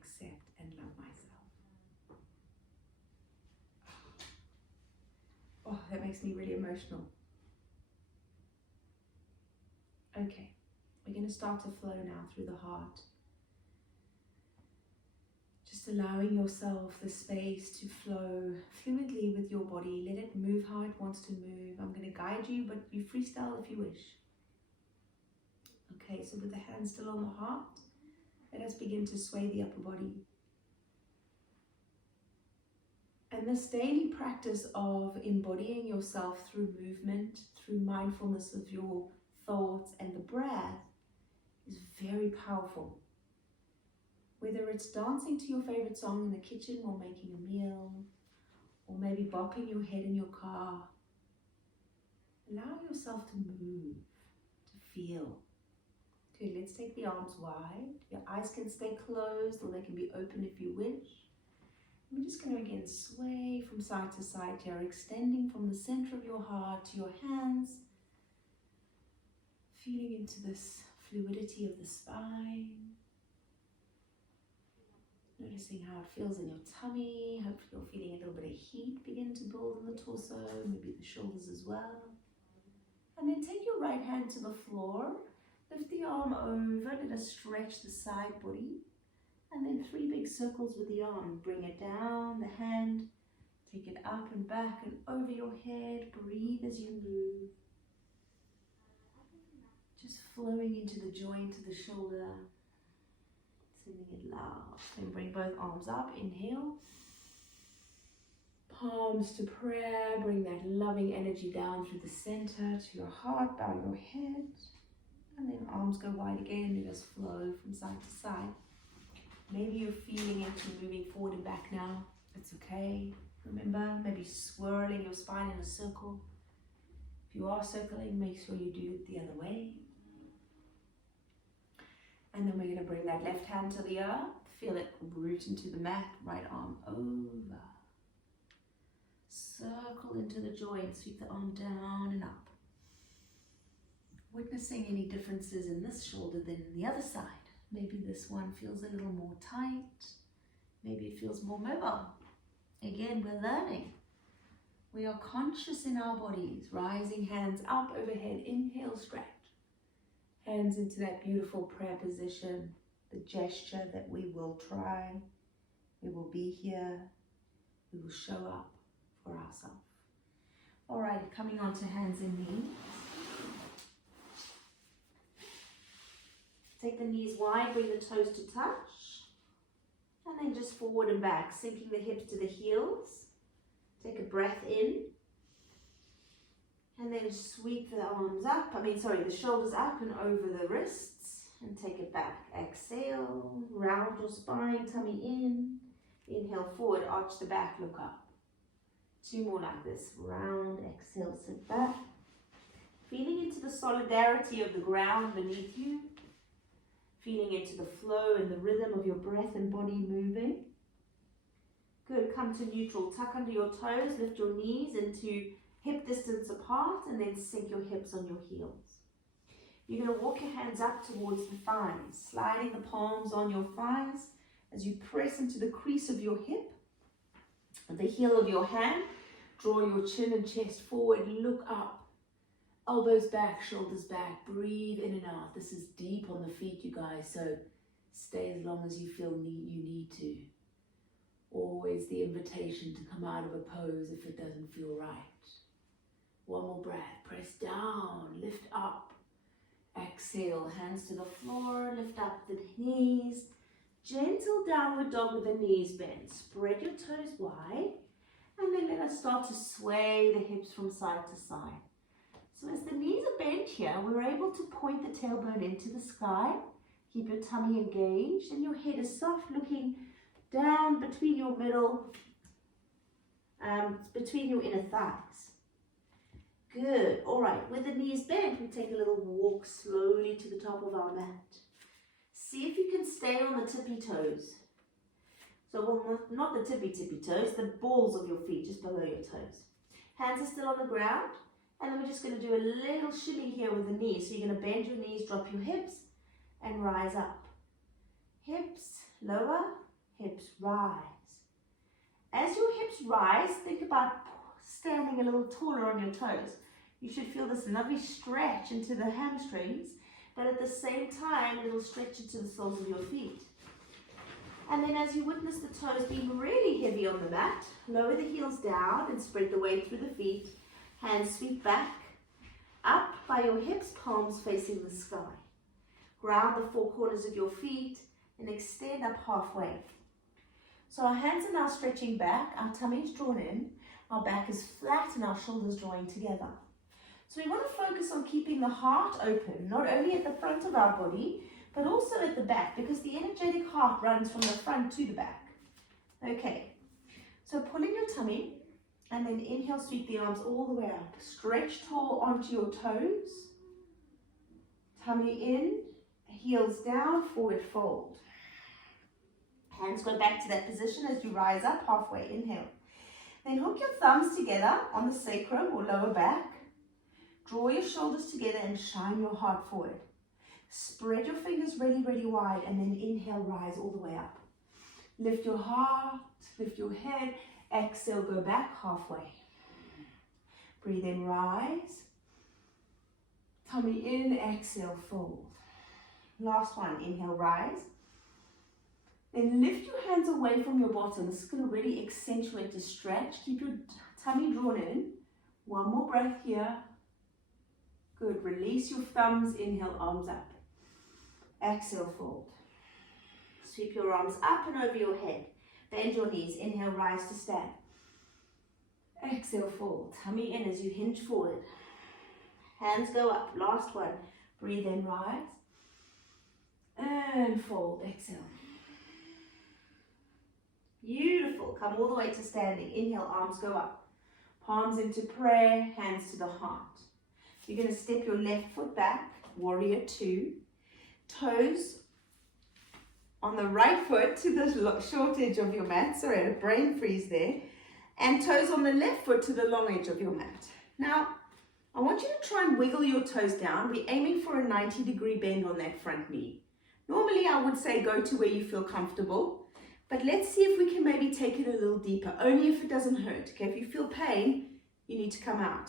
accept and love myself. Oh, that makes me really emotional. Okay, we're going to start to flow now through the heart. Just allowing yourself the space to flow fluidly with your body. Let it move how it wants to move. I'm going to guide you, but you freestyle if you wish. Okay, so with the hand still on the heart, let us begin to sway the upper body. And this daily practice of embodying yourself through movement, through mindfulness of your thoughts and the breath is very powerful. Whether it's dancing to your favorite song in the kitchen while making a meal, or maybe bopping your head in your car, allow yourself to move, to feel. Good, let's take the arms wide. Your eyes can stay closed or they can be open if you wish. We're just going to again sway from side to side here, extending from the center of your heart to your hands, feeling into this fluidity of the spine. Noticing how it feels in your tummy. Hopefully you're feeling a little bit of heat begin to build in the torso, maybe the shoulders as well. And then take your right hand to the floor. Lift the arm over, let us stretch the side body. And then 3 big circles with the arm. Bring it down, the hand. Take it up and back and over your head. Breathe as you move. Just flowing into the joint of the shoulder. Sending it loud. Then bring both arms up. Inhale. Palms to prayer. Bring that loving energy down through the center to your heart. Bow your head. And then arms go wide again. Let us flow from side to side. Maybe you're feeling into moving forward and back now. It's okay. Remember, maybe swirling your spine in a circle. If you are circling, make sure you do it the other way. And then we're going to bring that left hand to the earth. Feel it root into the mat. Right arm over. Circle into the joint. Sweep the arm down and up. Witnessing any differences in this shoulder than in the other side. Maybe this one feels a little more tight. Maybe it feels more mobile. Again, we're learning. We are conscious in our bodies. Rising hands up overhead. Inhale, stretch. Hands into that beautiful prayer position. The gesture that we will try. We will be here. We will show up for ourselves. All right, coming on to hands and knees. Take the knees wide, bring the toes to touch. And then just forward and back, sinking the hips to the heels. Take a breath in. And then sweep the arms up, the shoulders up and over the wrists. And take it back. Exhale, round your spine, tummy in. Inhale forward, arch the back, look up. 2 more like this. Round, exhale, sit back. Feeling into the solidarity of the ground beneath you. Feeling into the flow and the rhythm of your breath and body moving. Good, come to neutral. Tuck under your toes, lift your knees into hip distance apart and then sink your hips on your heels. You're going to walk your hands up towards the thighs, sliding the palms on your thighs as you press into the crease of your hip. At the heel of your hand, draw your chin and chest forward, look up. Elbows back, shoulders back, breathe in and out. This is deep on the feet, you guys, so stay as long as you feel you need to. Always the invitation to come out of a pose if it doesn't feel right. One more breath, press down, lift up. Exhale, hands to the floor, lift up the knees. Gentle downward dog with the knees bent. Spread your toes wide, and then let us start to sway the hips from side to side. So as the knees are bent here, we're able to point the tailbone into the sky. Keep your tummy engaged and your head is soft, looking down between your between your inner thighs. Good. All right. With the knees bent, we take a little walk slowly to the top of our mat. See if you can stay on the tippy toes. So, well, not the tippy toes, the balls of your feet just below your toes. Hands are still on the ground. And then we're just going to do a little shimmy here with the knees. So you're going to bend your knees, drop your hips, and rise up. Hips, lower, hips rise. As your hips rise, think about standing a little taller on your toes. You should feel this lovely stretch into the hamstrings, but at the same time, a little stretch into the soles of your feet. And then as you witness the toes being really heavy on the mat, lower the heels down and spread the weight through the feet. Hands sweep back, up by your hips, palms facing the sky. Ground the four corners of your feet and extend up halfway. So our hands are now stretching back, our tummy is drawn in, our back is flat and our shoulders drawing together. So we want to focus on keeping the heart open, not only at the front of our body, but also at the back, because the energetic heart runs from the front to the back. Okay, so pull in your tummy, and then inhale, sweep the arms all the way up. Stretch tall onto your toes. Tummy in, heels down, forward fold. Hands go back to that position as you rise up halfway. Inhale. Then hook your thumbs together on the sacrum or lower back. Draw your shoulders together and shine your heart forward. Spread your fingers really, really wide, and then inhale, rise all the way up. Lift your heart, lift your head. Exhale, go back halfway. Breathe in, rise. Tummy in, exhale, fold. Last one, inhale, rise. Then lift your hands away from your bottom. This is going to really accentuate the stretch. Keep your tummy drawn in. One more breath here. Good. Release your thumbs. Inhale, arms up. Exhale, fold. Sweep your arms up and over your head. Bend your knees. Inhale, rise to stand. Exhale, fold. Tummy in as you hinge forward. Hands go up. Last one. Breathe in, rise. And fold. Exhale. Beautiful. Come all the way to standing. Inhale, arms go up. Palms into prayer, hands to the heart. You're going to step your left foot back, warrior two. Toes on the right foot to the short edge of your mat. Sorry, I had a brain freeze there. And toes on the left foot to the long edge of your mat. Now, I want you to try and wiggle your toes down. We're aiming for a 90-degree bend on that front knee. Normally, I would say go to where you feel comfortable. But let's see if we can maybe take it a little deeper, only if it doesn't hurt. Okay, if you feel pain, you need to come out.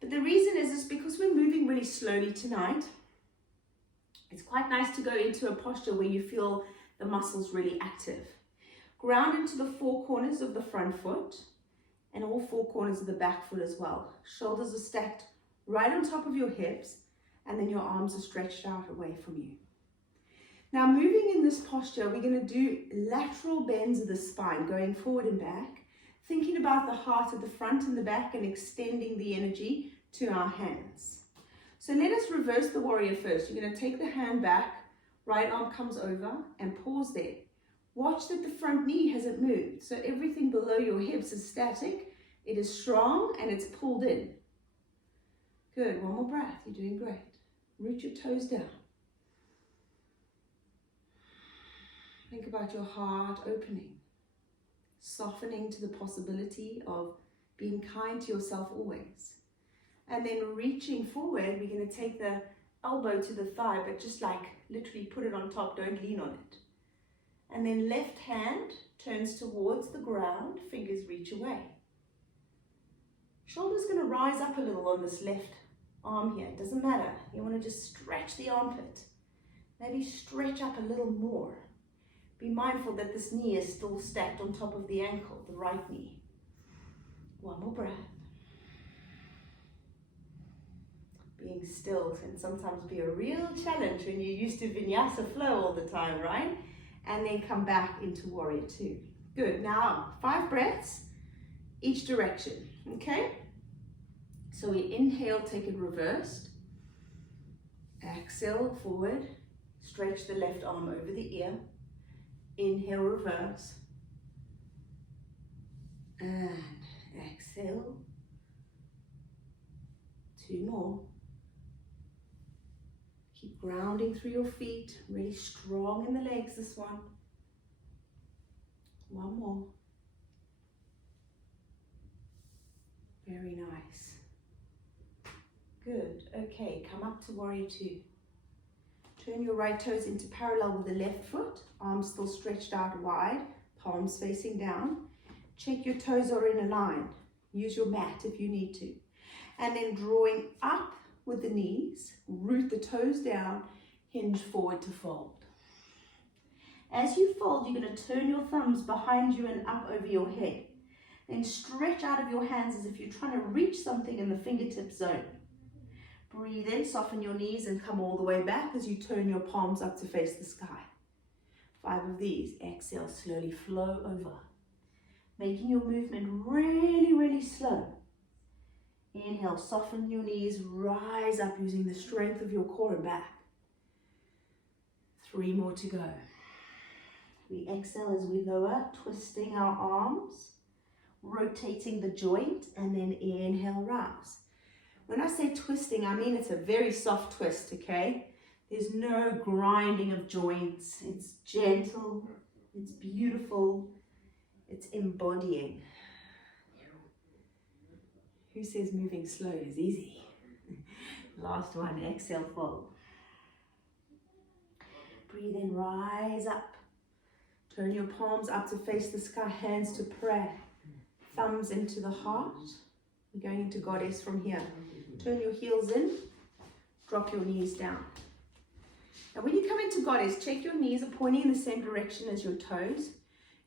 But the reason is because we're moving really slowly tonight. It's quite nice to go into a posture where you feel the muscles really active. Ground into the four corners of the front foot and all four corners of the back foot as well. Shoulders are stacked right on top of your hips, and then your arms are stretched out away from you. Now, moving in this posture, we're going to do lateral bends of the spine, going forward and back, thinking about the heart at the front and the back and extending the energy to our hands. So let us reverse the warrior first. You're going to take the hand back, right arm comes over and pause there. Watch that the front knee hasn't moved. So everything below your hips is static. It is strong and it's pulled in. Good, one more breath. You're doing great. Root your toes down. Think about your heart opening, softening to the possibility of being kind to yourself always. And then reaching forward, we're going to take the elbow to the thigh, but just like literally put it on top, don't lean on it. And then left hand turns towards the ground, fingers reach away. Shoulder's going to rise up a little on this left arm here, it doesn't matter. You want to just stretch the armpit, maybe stretch up a little more. Be mindful that this knee is still stacked on top of the ankle, the right knee. One more breath. Being still can sometimes be a real challenge when you're used to vinyasa flow all the time, right? And then come back into warrior two. Good, now 5 breaths, each direction, okay? So we inhale, take it reversed. Exhale, forward. Stretch the left arm over the ear. Inhale, reverse. And exhale. 2 more. Keep grounding through your feet, really strong in the legs this one. 1 more. Very nice. Good. Okay, come up to warrior two. Turn your right toes into parallel with the left foot, arms still stretched out wide, palms facing down. Check your toes are in a line. Use your mat if you need to. And then drawing up with the knees, root the toes down, hinge forward to fold. As you fold, you're going to turn your thumbs behind you and up over your head. Then stretch out of your hands as if you're trying to reach something in the fingertip zone. Breathe in, soften your knees and come all the way back as you turn your palms up to face the sky. 5 of these. Exhale, slowly flow over. Making your movement really, really slow. Inhale, soften your knees, rise up using the strength of your core and back. 3 more to go. We exhale as we lower, twisting our arms, rotating the joint, and then inhale, rise. When I say twisting, I mean it's a very soft twist, okay? There's no grinding of joints. It's gentle, it's beautiful, it's embodying. Who says moving slow is easy? Last one, exhale, fold. Breathe in, rise up. Turn your palms up to face the sky, hands to prayer. Thumbs into the heart. We're going into goddess from here. Turn your heels in, drop your knees down. Now when you come into goddess, check your knees are pointing in the same direction as your toes.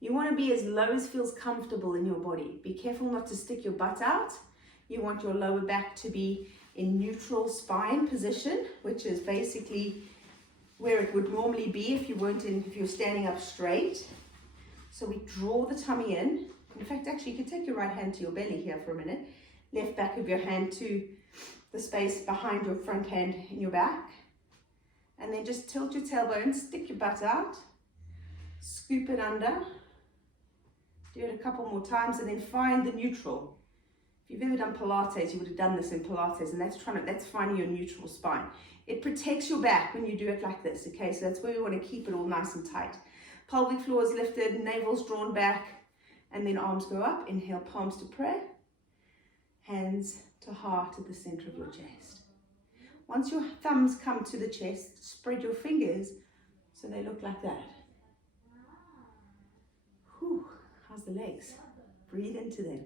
You want to be as low as feels comfortable in your body. Be careful not to stick your butt out. You want your lower back to be in neutral spine position, which is basically where it would normally be if you're standing up straight. So we draw the tummy in. In fact, actually, you can take your right hand to your belly here for a minute. Left back of your hand to the space behind your front hand in your back. And then just tilt your tailbone, stick your butt out, scoop it under. Do it a couple more times and then find the neutral. If you've ever done Pilates, you would have done this in Pilates, and that's finding your neutral spine. It protects your back when you do it like this, okay? So that's where we want to keep it all nice and tight. Pelvic floor is lifted, navel's drawn back, and then arms go up. Inhale, palms to prayer, hands to heart at the center of your chest. Once your thumbs come to the chest, spread your fingers so they look like that. Whew, how's the legs? Breathe into them.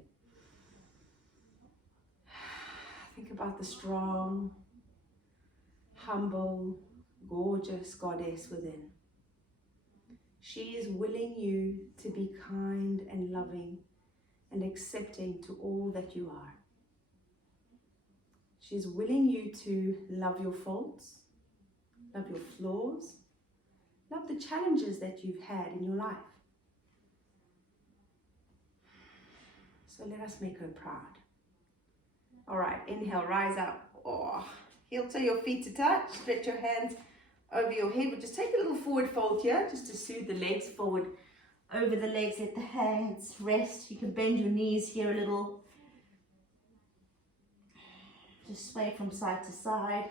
Think about the strong, humble, gorgeous goddess within. She is willing you to be kind and loving and accepting to all that you are. She is willing you to love your faults, love your flaws, love the challenges that you've had in your life. So let us make her proud. All right, inhale, rise up. Oh, heel to your feet to touch. Stretch your hands over your head. We'll just take a little forward fold here just to soothe the legs forward. Over the legs, let the hands rest. You can bend your knees here a little. Just sway from side to side.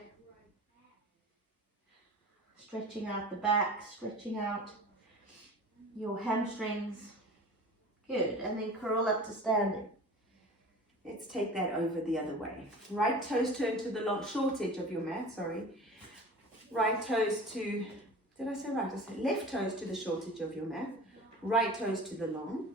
Stretching out the back, stretching out your hamstrings. Good, and then curl up to standing. Let's take that over the other way. Right toes turn to the short edge of your mat, sorry. Right toes to, did I say right? I said left toes to the short edge of your mat. Right toes to the long.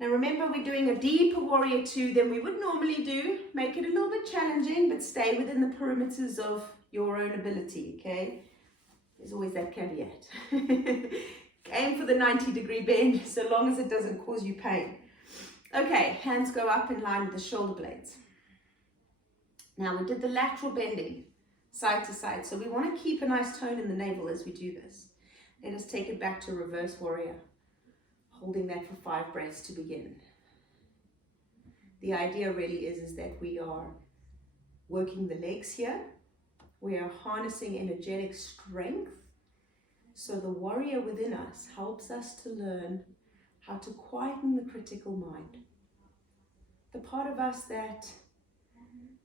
Now remember, we're doing a deeper warrior 2 than we would normally do. Make it a little bit challenging, but stay within the perimeters of your own ability, okay? There's always that caveat. Aim for the 90-degree bend, so long as it doesn't cause you pain. Okay, hands go up in line with the shoulder blades. Now we did the lateral bending, side to side. So we want to keep a nice tone in the navel as we do this. Let us take it back to reverse warrior. Holding that for 5 breaths to begin. The idea really is that we are working the legs here. We are harnessing energetic strength. So the warrior within us helps us to learn how to quieten the critical mind. The part of us that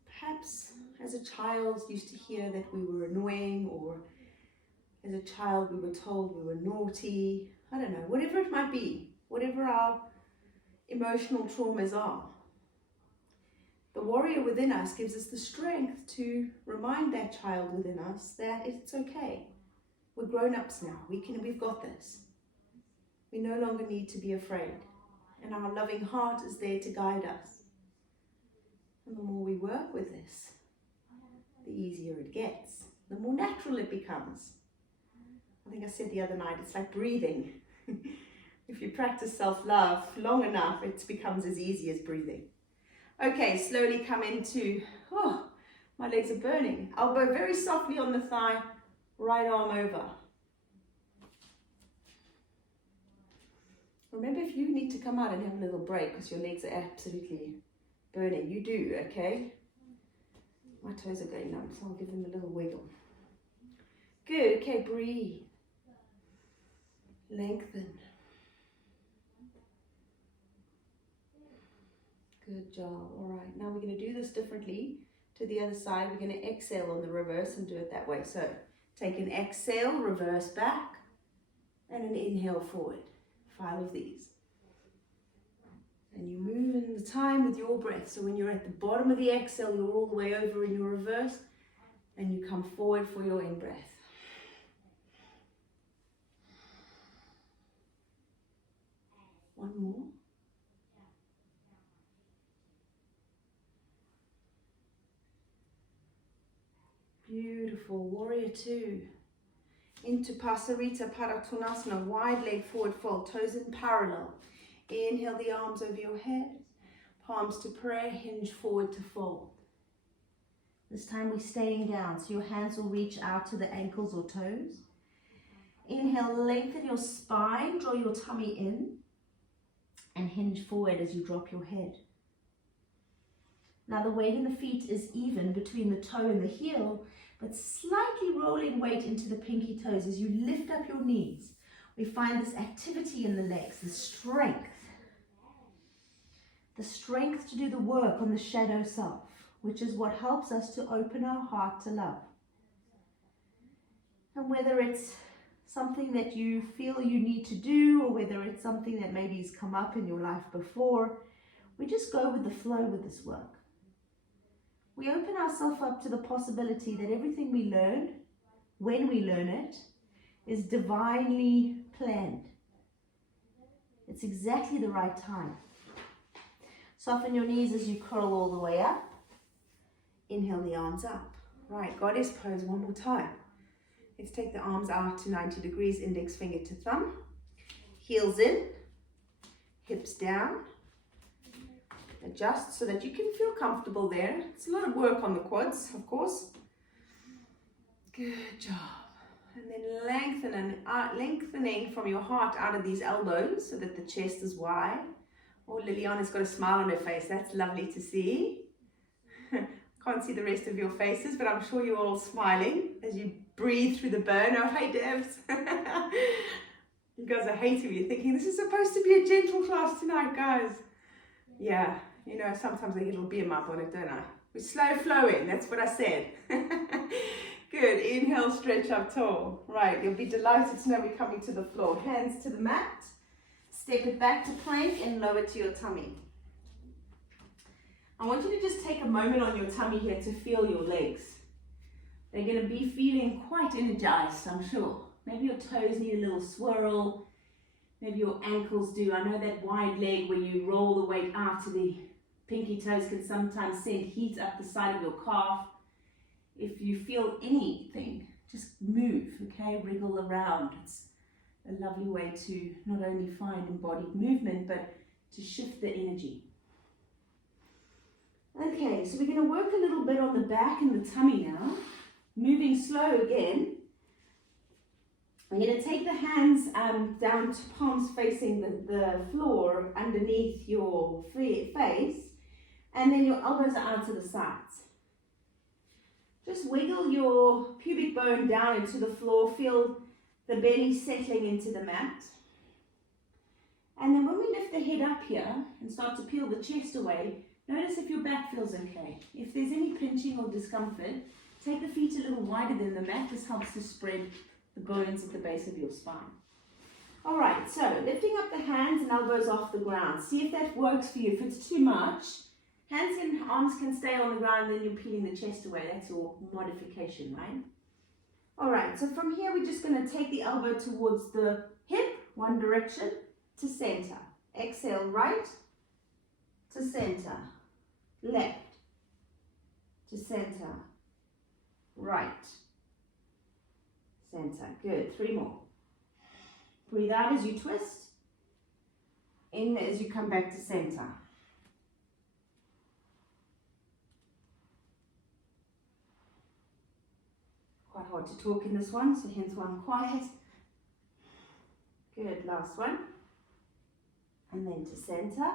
perhaps as a child used to hear that we were annoying, or as a child we were told we were naughty, I don't know, whatever it might be, whatever our emotional traumas are. The warrior within us gives us the strength to remind that child within us that it's okay. We're grown-ups now. We've got this. We no longer need to be afraid. And our loving heart is there to guide us. And the more we work with this, the easier it gets, the more natural it becomes. I think I said the other night, it's like breathing. If you practice self-love long enough, it becomes as easy as breathing. Okay, slowly come into, oh, my legs are burning. Elbow very softly on the thigh, right arm over. Remember, if you need to come out and have a little break because your legs are absolutely burning, you do, okay? My toes are going numb, so I'll give them a little wiggle. Good, okay, breathe. Lengthen. Good job. All right, now we're going to do this differently to the other side. We're going to exhale on the reverse and do it that way. So take an exhale, reverse back, and an inhale forward. 5 of these. And you move in the time with your breath. So when you're at the bottom of the exhale, you're all the way over in your reverse, and you come forward for your in-breath. One more. Beautiful. Warrior 2. Into Pasarita Padottanasana, wide leg forward fold, toes in parallel. Inhale the arms over your head, palms to prayer, hinge forward to fold. This time we're staying down, so your hands will reach out to the ankles or toes. Inhale, lengthen your spine, draw your tummy in, and hinge forward as you drop your head. Now the weight in the feet is even between the toe and the heel, but slightly rolling weight into the pinky toes as you lift up your knees. We find this activity in the legs, the strength to do the work on the shadow self, which is what helps us to open our heart to love. And whether it's something that you feel you need to do, or whether it's something that maybe has come up in your life before, we just go with the flow with this work. We open ourselves up to the possibility that everything we learn, when we learn it, is divinely planned. It's exactly the right time. Soften your knees as you curl all the way up. Inhale the arms up. Right, goddess pose one more time. Let's take the arms out to 90 degrees, index finger to thumb. Heels in, hips down. Adjust so that you can feel comfortable there. It's a lot of work on the quads, of course. Good job. And then lengthening from your heart out of these elbows so that the chest is wide. Oh, Liliana's got a smile on her face. That's lovely to see. Can't see the rest of your faces, but I'm sure you're all smiling as you breathe through the burn. Oh, hey, Devs. You guys are hating me, thinking this is supposed to be a gentle class tonight, guys. Yeah. You know, sometimes I get a little beam up on it, don't I? We're slow flowing, that's what I said. Good, inhale, stretch up tall. Right, you'll be delighted to know we're coming to the floor. Hands to the mat, step it back to plank and lower to your tummy. I want you to just take a moment on your tummy here to feel your legs. They're going to be feeling quite energized, I'm sure. Maybe your toes need a little swirl. Maybe your ankles do. I know that wide leg where you roll the weight out to the pinky toes can sometimes send heat up the side of your calf. If you feel anything, just move, okay? Wriggle around. It's a lovely way to not only find embodied movement, but to shift the energy. Okay, so we're going to work a little bit on the back and the tummy now. Moving slow again. I'm going to take the hands down to palms facing the floor underneath your face, and then your elbows are out to the sides. Just wiggle your pubic bone down into the floor, feel the belly settling into the mat. And then when we lift the head up here and start to peel the chest away, notice if your back feels okay. If there's any pinching or discomfort, take the feet a little wider than the mat. This helps to spread the bones at the base of your spine. All right, so lifting up the hands and elbows off the ground. See if that works for you. If it's too much, hands and arms can stay on the ground, then you're peeling the chest away. That's your modification, right? All right, so from here, we're just going to take the elbow towards the hip, one direction to center. Exhale, right to center, left to center, right, center. Good, 3 more. Breathe out as you twist, in as you come back to center. Quite hard to talk in this one, so hence why I'm quiet. Good, last one. And then to center,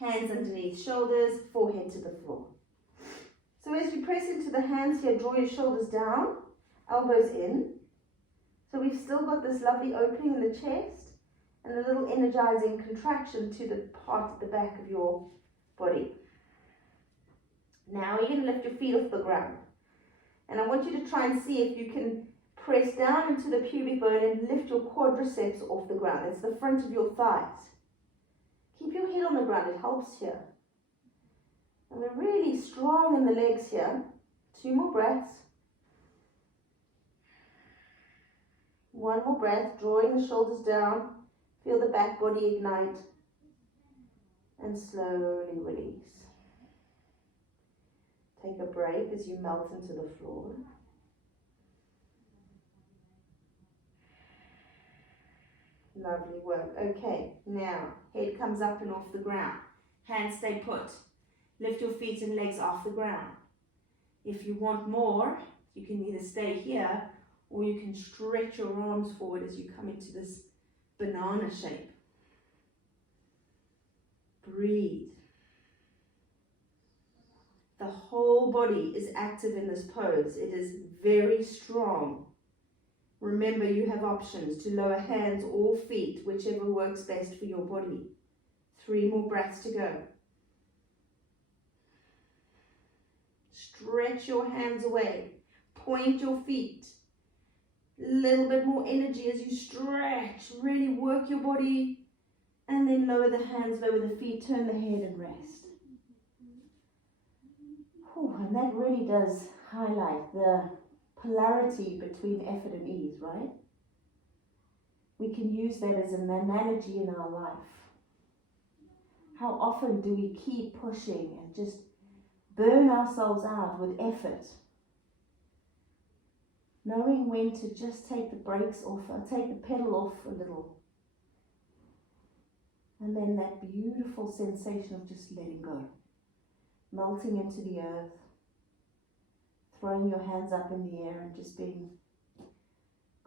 hands underneath shoulders, forehead to the floor. So as you press into the hands here, draw your shoulders down, elbows in. So we've still got this lovely opening in the chest and a little energizing contraction to the part at the back of your body. Now you're going to lift your feet off the ground. And I want you to try and see if you can press down into the pubic bone and lift your quadriceps off the ground. It's the front of your thighs. Keep your head on the ground, it helps here. And we're really strong in the legs here. 2 more breaths. 1 more breath, drawing the shoulders down. Feel the back body ignite. And slowly release. Take a break as you melt into the floor. Lovely work. Okay, now head comes up and off the ground. Hands stay put. Lift your feet and legs off the ground. If you want more, you can either stay here or you can stretch your arms forward as you come into this banana shape. Breathe. The whole body is active in this pose. It is very strong. Remember, you have options to lower hands or feet, whichever works best for your body. 3 more breaths to go. Stretch your hands away. Point your feet. A little bit more energy as you stretch. Really work your body. And then lower the hands, lower the feet, turn the head and rest. Whew, and that really does highlight the polarity between effort and ease, right? We can use that as an analogy in our life. How often do we keep pushing and just burn ourselves out with effort? Knowing when to just take the brakes off, or take the pedal off a little. And then that beautiful sensation of just letting go. Melting into the earth. Throwing your hands up in the air and just going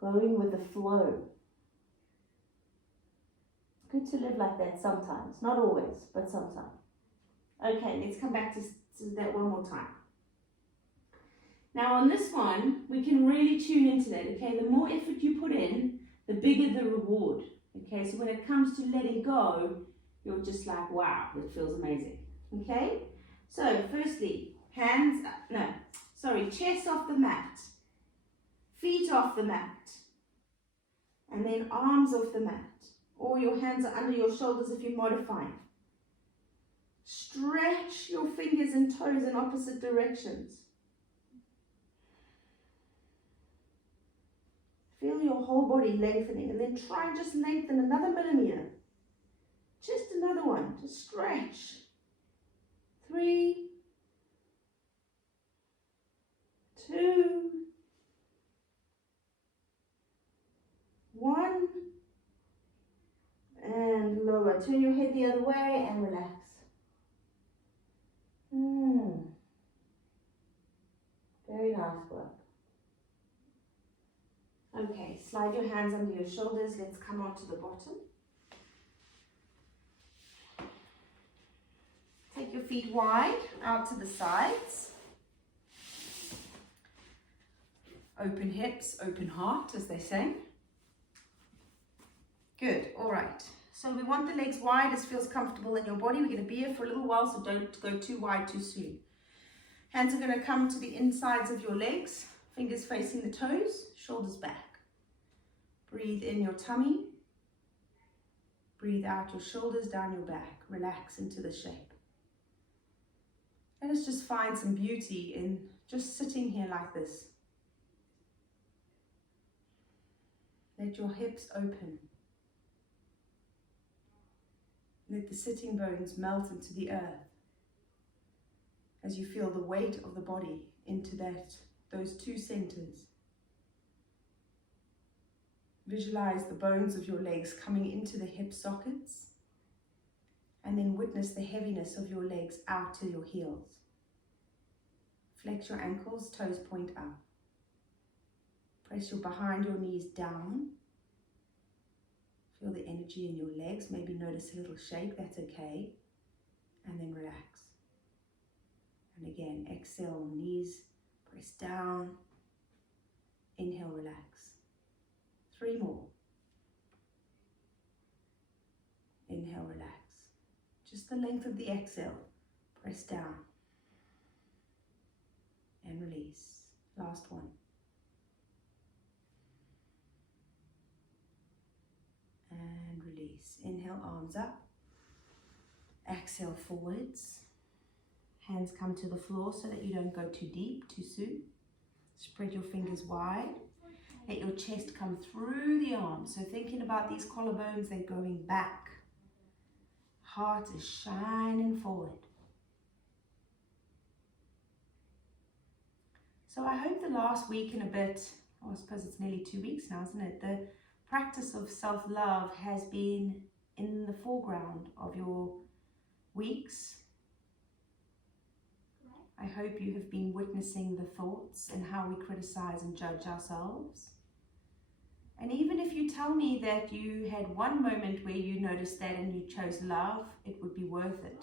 with the flow. Good to live like that sometimes. Not always, but sometimes. Okay, let's come back to that one more time. Now on this one, we can really tune into that, okay? The more effort you put in, the bigger the reward. Okay, so when it comes to letting go, you're just like, wow, it feels amazing. Okay? So firstly, chest off the mat, feet off the mat, and then arms off the mat, or your hands are under your shoulders if you're modifying. Stretch your fingers and toes in opposite directions. Feel your whole body lengthening, and then try and just lengthen another millimeter. Just another one, just stretch. 3, 2, 1, and lower. Turn your head the other way and relax. Very nice work. Okay, slide your hands under your shoulders. Let's come on to the bottom. Take your feet wide out to the sides. Open hips, open heart, as they say. Good, all right. So we want the legs wide as feels comfortable in your body. We're going to be here for a little while, so don't go too wide too soon. Hands are going to come to the insides of your legs, fingers facing the toes, shoulders back. Breathe in your tummy. Breathe out your shoulders, down your back. Relax into the shape. Let us just find some beauty in just sitting here like this. Let your hips open. Let the sitting bones melt into the earth as you feel the weight of the body into those two centers. Visualize the bones of your legs coming into the hip sockets, and then witness the heaviness of your legs out to your heels. Flex your ankles, toes point up. Press your behind your knees down. Feel the energy in your legs. Maybe notice a little shake, that's okay. And then relax. And again, exhale, knees press down. Inhale, relax. 3 more. Inhale, relax. Just the length of the exhale. Press down. And release. Last one. And release. Inhale, arms up. Exhale, forwards. Hands come to the floor so that you don't go too deep, too soon. Spread your fingers wide. Let your chest come through the arms. So thinking about these collarbones, they're going back. Heart is shining forward. So I hope the last week and a bit, I suppose it's nearly 2 weeks now, isn't it? The practice of self-love has been in the foreground of your weeks. I hope you have been witnessing the thoughts and how we criticize and judge ourselves. And even if you tell me that you had one moment where you noticed that and you chose love, it would be worth it.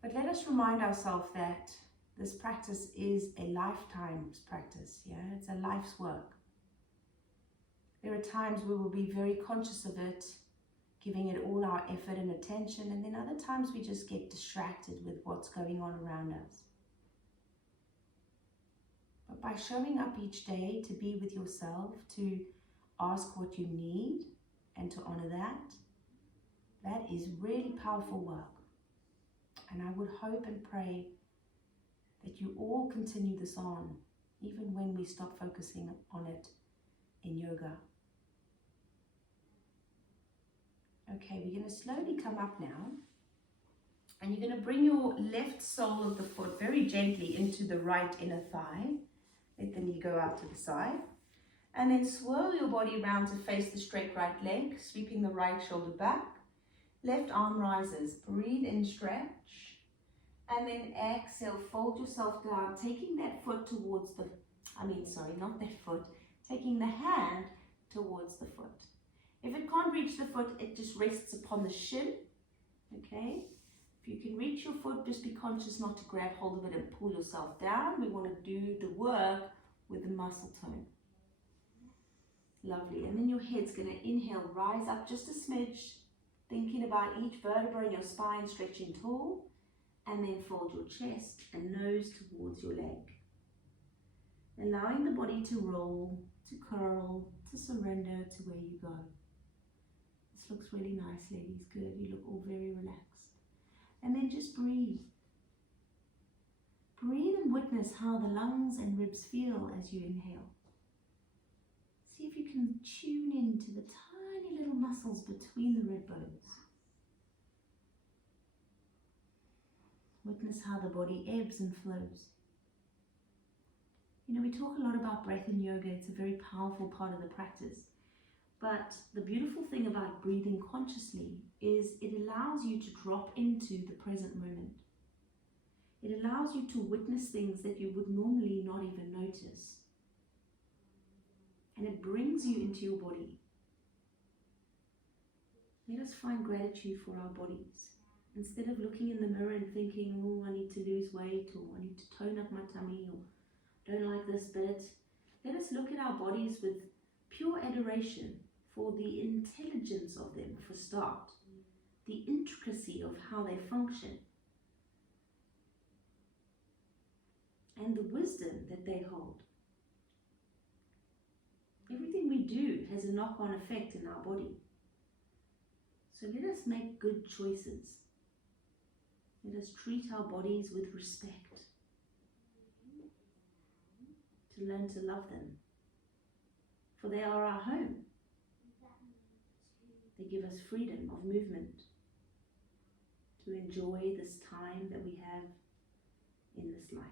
But let us remind ourselves that this practice is a lifetime's practice, yeah? It's a life's work. There are times we will be very conscious of it, giving it all our effort and attention, and then other times we just get distracted with what's going on around us. But by showing up each day to be with yourself, to ask what you need and to honor that, that is really powerful work. And I would hope and pray that you all continue this on, even when we stop focusing on it in yoga. Okay, we're going to slowly come up now, and you're going to bring your left sole of the foot very gently into the right inner thigh. Let the knee go out to the side, and then swirl your body around to face the straight right leg, sweeping the right shoulder back. Left arm rises. Breathe in, stretch, and then exhale, fold yourself down, taking that foot towards the, not that foot, taking the hand towards the foot. If it can't reach the foot, it just rests upon the shin, okay? If you can reach your foot, just be conscious not to grab hold of it and pull yourself down. We want to do the work with the muscle tone. Lovely. And then your head's going to inhale, rise up just a smidge, thinking about each vertebra in your spine stretching tall, and then fold your chest and nose towards your leg. Allowing the body to roll, to curl, to surrender to where you go. This looks really nice, ladies. Good. You look all very relaxed. And then just breathe. Breathe and witness how the lungs and ribs feel as you inhale. See if you can tune into the tiny little muscles between the rib bones. Witness how the body ebbs and flows. You know, we talk a lot about breath in yoga. It's a very powerful part of the practice. But the beautiful thing about breathing consciously is it allows you to drop into the present moment. It allows you to witness things that you would normally not even notice. And it brings you into your body. Let us find gratitude for our bodies. Instead of looking in the mirror and thinking, oh, I need to lose weight, or I need to tone up my tummy, or don't like this bit, let us look at our bodies with pure adoration for the intelligence of them, for start, the intricacy of how they function, and the wisdom that they hold. Everything we do has a knock-on effect in our body. So let us make good choices. Let us treat our bodies with respect, to learn to love them. for they are our home. They give us freedom of movement to enjoy this time that we have in this life.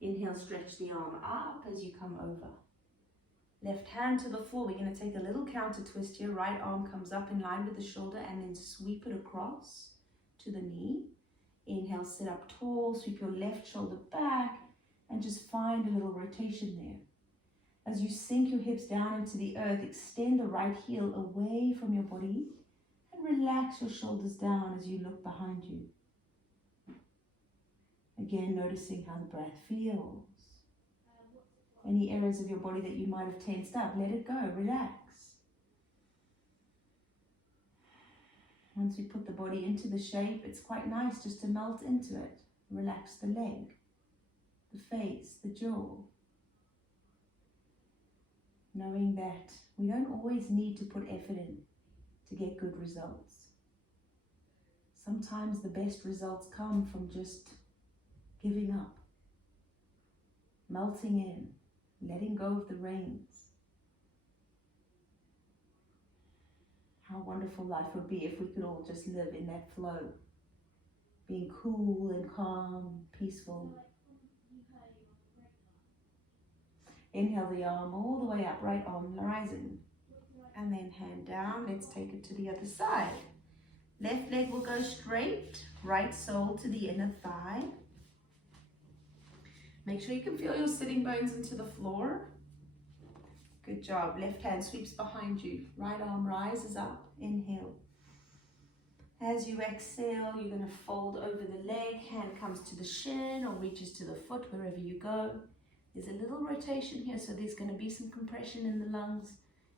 Inhale, stretch the arm up as you come over. Left hand to the floor. We're going to take a little counter twist here. Right arm comes up in line with the shoulder and then sweep it across to the knee. Inhale, sit up tall, sweep your left shoulder back and just find a little rotation there. As you sink your hips down into the earth, extend the right heel away from your body and relax your shoulders down as you look behind you. Again, noticing how the breath feels. Any areas of your body that you might have tensed up, let it go, relax. Once we put the body into the shape, it's quite nice just to melt into it. Relax the leg, the face, the jaw. Knowing that we don't always need to put effort in to get good results. Sometimes the best results come from just giving up, melting in, letting go of the reins. How wonderful life would be if we could all just live in that flow, being cool and calm, peaceful. Inhale the arm all the way up, right arm rising. And then hand down, let's take it to the other side. Left leg will go straight, right sole to the inner thigh. Make sure you can feel your sitting bones into the floor. Good job. Left hand sweeps behind you. Right arm rises up. Inhale. As you exhale, you're going to fold over the leg. Hand comes to the shin or reaches to the foot, wherever you go. There's a little rotation here, so there's going to be some compression in the lungs,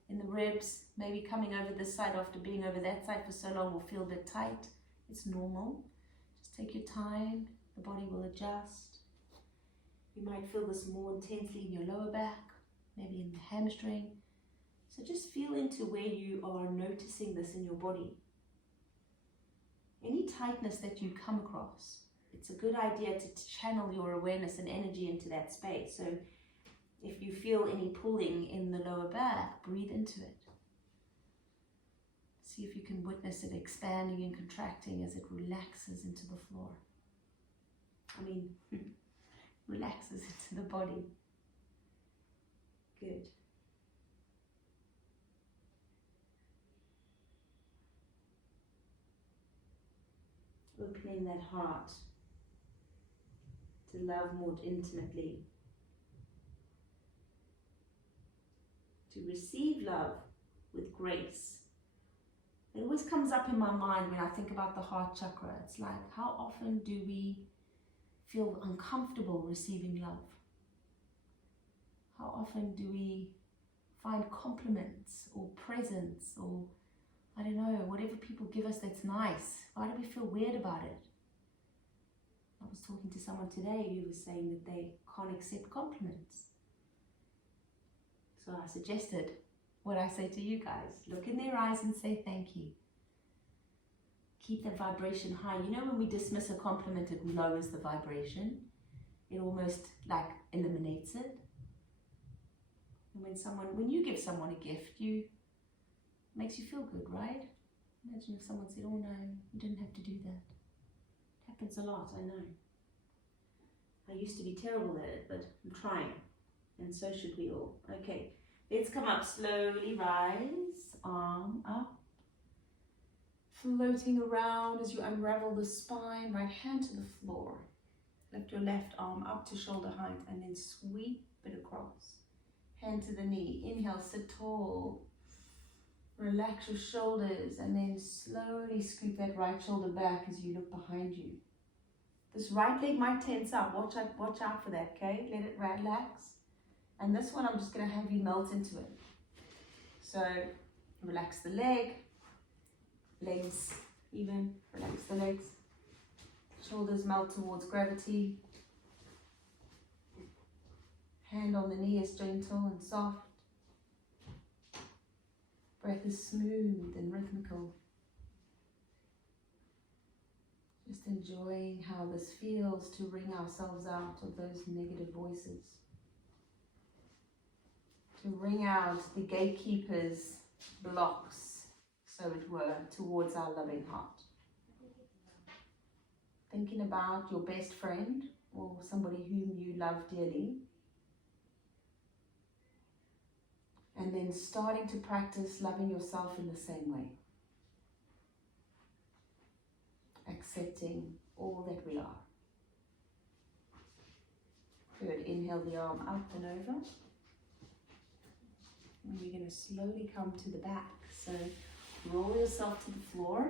in the ribs. Maybe coming over this side after being over that side for so long will feel a bit tight. It's normal. Just take your time. The body will adjust. You might feel this more intensely in your lower back, maybe in the hamstring. So just feel into where you are noticing this in your body. Any tightness that you come across, it's a good idea to channel your awareness and energy into that space. So if you feel any pulling in the lower back, breathe into it. See if you can witness it expanding and contracting as it relaxes into the floor. Relaxes into the body. Good. Opening that heart to love more intimately. To receive love with grace. It always comes up in my mind when I think about the heart chakra. It's like, how often do we feel uncomfortable receiving love? How often do we find compliments or presents or, I don't know, whatever people give us that's nice? Why do we feel weird about it? I was talking to someone today who was saying that they can't accept compliments. So I suggested what I say to you guys. Look in their eyes and say thank you. Keep that vibration high. You know, when we dismiss a compliment, it lowers the vibration. It almost like eliminates it. And when you give someone a gift, it makes you feel good, right? Imagine if someone said, oh no, you didn't have to do that. It happens a lot, I know. I used to be terrible at it, but I'm trying. And so should we all. Okay, let's come up slowly, rise, arm up. Floating around as you unravel the spine, right hand to the floor. Lift your left arm up to shoulder height and then sweep it across. Hand to the knee. Inhale, sit tall. Relax your shoulders and then slowly scoop that right shoulder back as you look behind you. This right leg might tense up. Watch out for that, okay? Let it relax. And this one, I'm just going to have you melt into it. So relax the leg. Legs even. Relax the legs. Shoulders melt towards gravity. Hand on the knee is gentle and soft. Breath is smooth and rhythmical. Just enjoying how this feels to wring ourselves out of those negative voices. to wring out the gatekeeper's blocks, so it were, towards our loving heart. Thinking about your best friend or somebody whom you love dearly. And then starting to practice loving yourself in the same way. Accepting all that we are. Good. Inhale the arm up and over. And we're going to slowly come to the back. So roll yourself to the floor.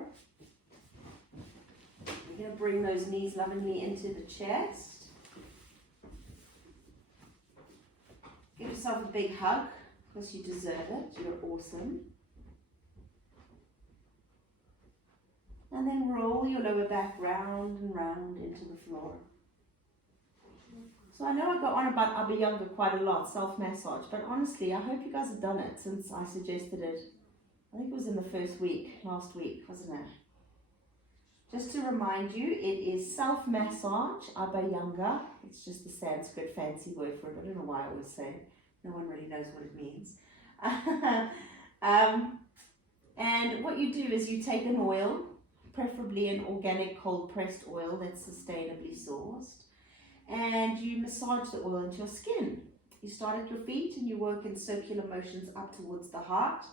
We're going to bring those knees lovingly into the chest. Give yourself a big hug, because you deserve it. You're awesome. And then roll your lower back round and round into the floor. So I know I got on about Abhyanga quite a lot, self-massage, but honestly, I hope you guys have done it since I suggested it. I think it was in the first week, last week, wasn't it? Just to remind you, it is self-massage, Abhyanga. It's just the Sanskrit fancy word for it. I don't know why I always say it. No one really knows what it means. And what you do is you take an oil, preferably an organic cold pressed oil that's sustainably sourced, and you massage the oil into your skin. You start at your feet and you work in circular motions up towards the heart.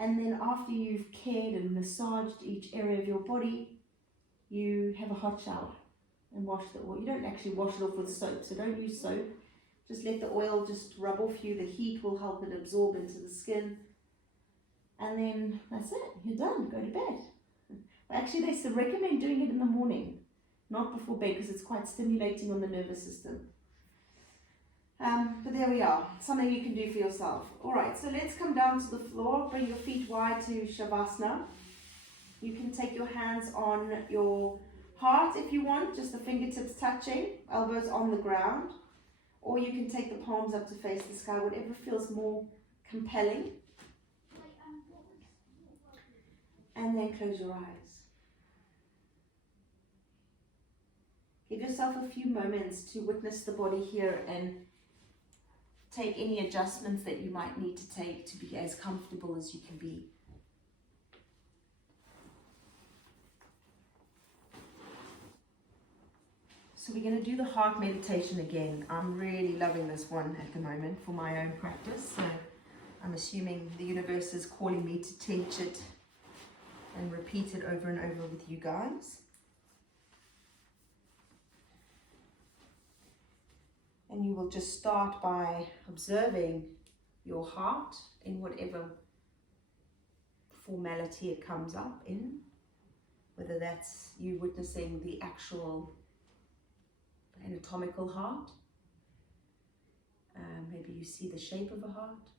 And then after you've cared and massaged each area of your body, you have a hot shower and wash the oil. You don't actually wash it off with soap, so don't use soap. Just let the oil just rub off you. The heat will help it absorb into the skin. And then that's it. You're done. Go to bed. Actually, they recommend doing it in the morning, not before bed, because it's quite stimulating on the nervous system. But there we are. Something you can do for yourself. All right, so let's come down to the floor. Bring your feet wide to Shavasana. You can take your hands on your heart if you want, just the fingertips touching, elbows on the ground. Or you can take the palms up to face the sky, whatever feels more compelling. And then close your eyes. Give yourself a few moments to witness the body here and take any adjustments that you might need to take to be as comfortable as you can be. So we're going to do the heart meditation again. I'm really loving this one at the moment for my own practice. So I'm assuming the universe is calling me to teach it and repeat it over and over with you guys. And you will just start by observing your heart in whatever formality it comes up in, whether that's you witnessing the actual anatomical heart. Maybe you see the shape of a heart.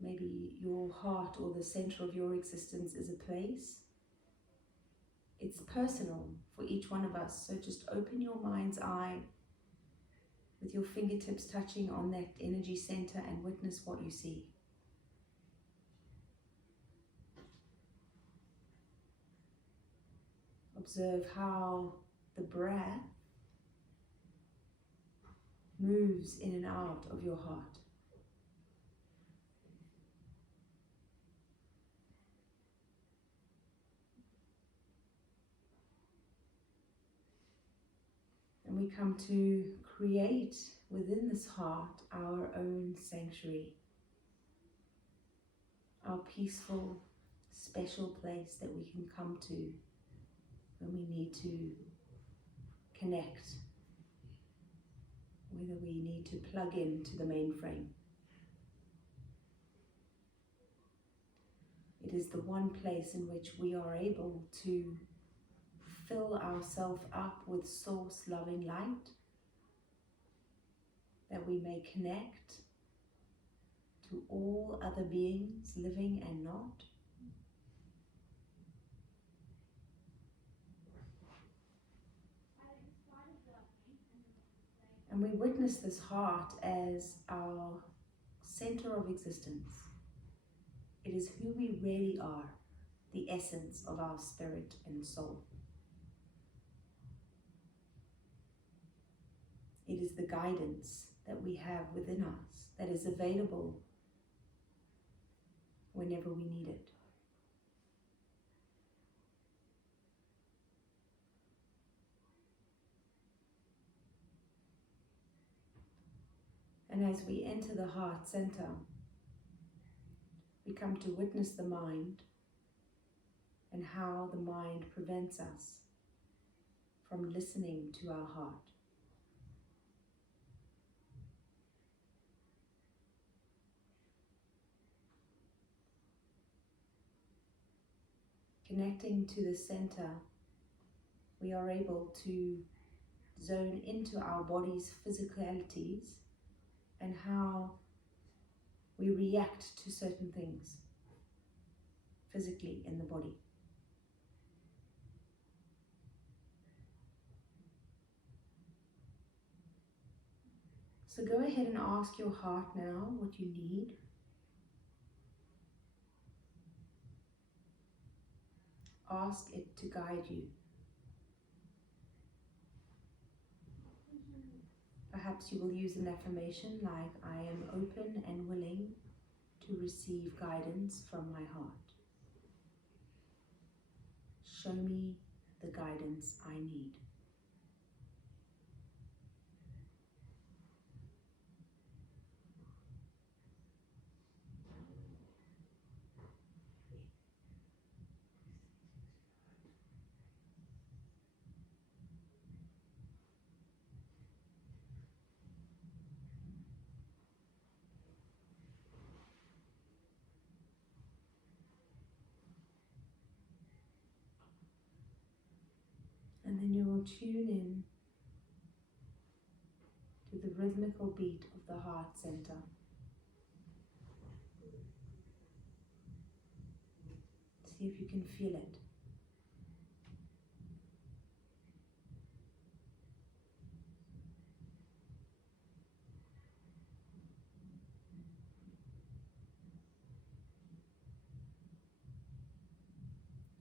Maybe your heart or the center of your existence is a place. It's personal for each one of us. So just open your mind's eye with your fingertips touching on that energy center and witness what you see. Observe how the breath moves in and out of your heart. And we come to create within this heart our own sanctuary, our peaceful, special place that we can come to when we need to connect, whether we need to plug into the mainframe. It is the one place in which we are able to fill ourselves up with source loving light, that we may connect to all other beings, living and not. And we witness this heart as our center of existence. It is who we really are, the essence of our spirit and soul. It is the guidance that we have within us that is available whenever we need it. And as we enter the heart center, we come to witness the mind and how the mind prevents us from listening to our heart. Connecting to the center, we are able to zone into our body's physicalities and how we react to certain things physically in the body. So go ahead and ask your heart now what you need. Ask it to guide you. Perhaps you will use an affirmation like, I am open and willing to receive guidance from my heart. Show me the guidance I need. And then you will tune in to the rhythmical beat of the heart center. See if you can feel it.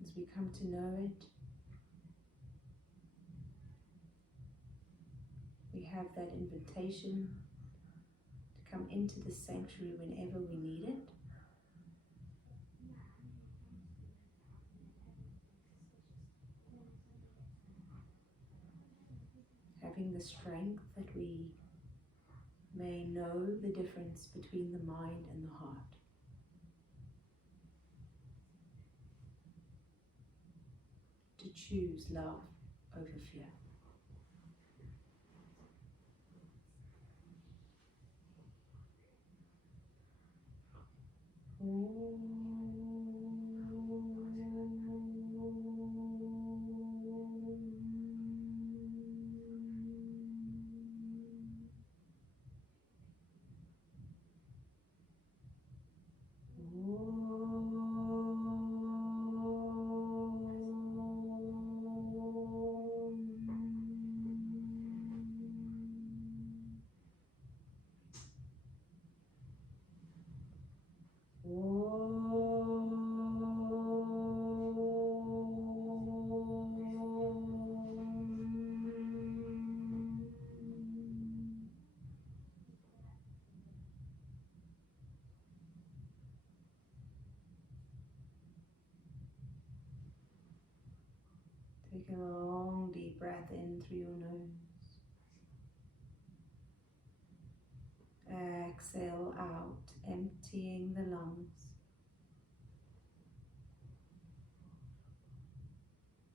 As we come to know it, we have that invitation to come into the sanctuary whenever we need it. Having the strength that we may know the difference between the mind and the heart. To choose love over fear. Take a long deep breath in through your nose. Exhale out, emptying the lungs.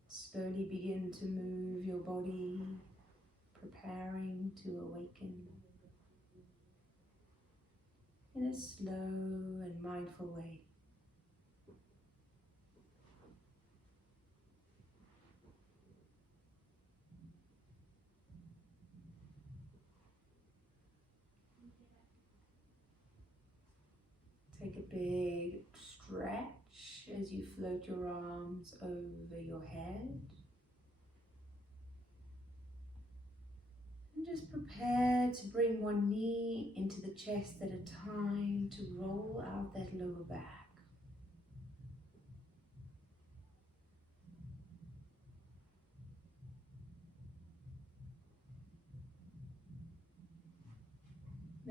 Slowly begin to move your body, preparing to awaken in a slow and mindful way. Take a big stretch as you float your arms over your head. And just prepare to bring one knee into the chest at a time to roll out that lower back.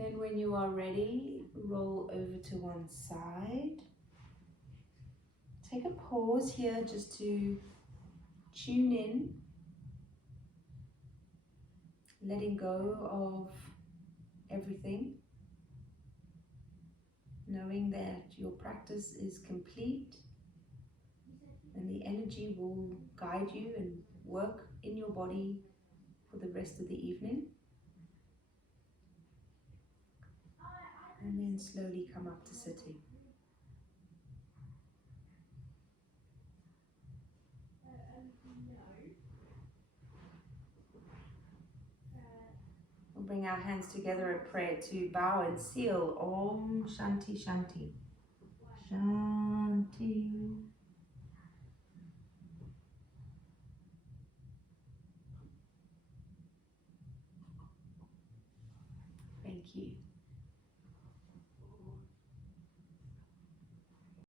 Then when you are ready, roll over to one side. Take a pause here just to tune in, letting go of everything, knowing that your practice is complete and the energy will guide you and work in your body for the rest of the evening. And then slowly come up to sitting. We'll bring our hands together in prayer to bow and seal Om Shanti Shanti. Shanti. Thank you.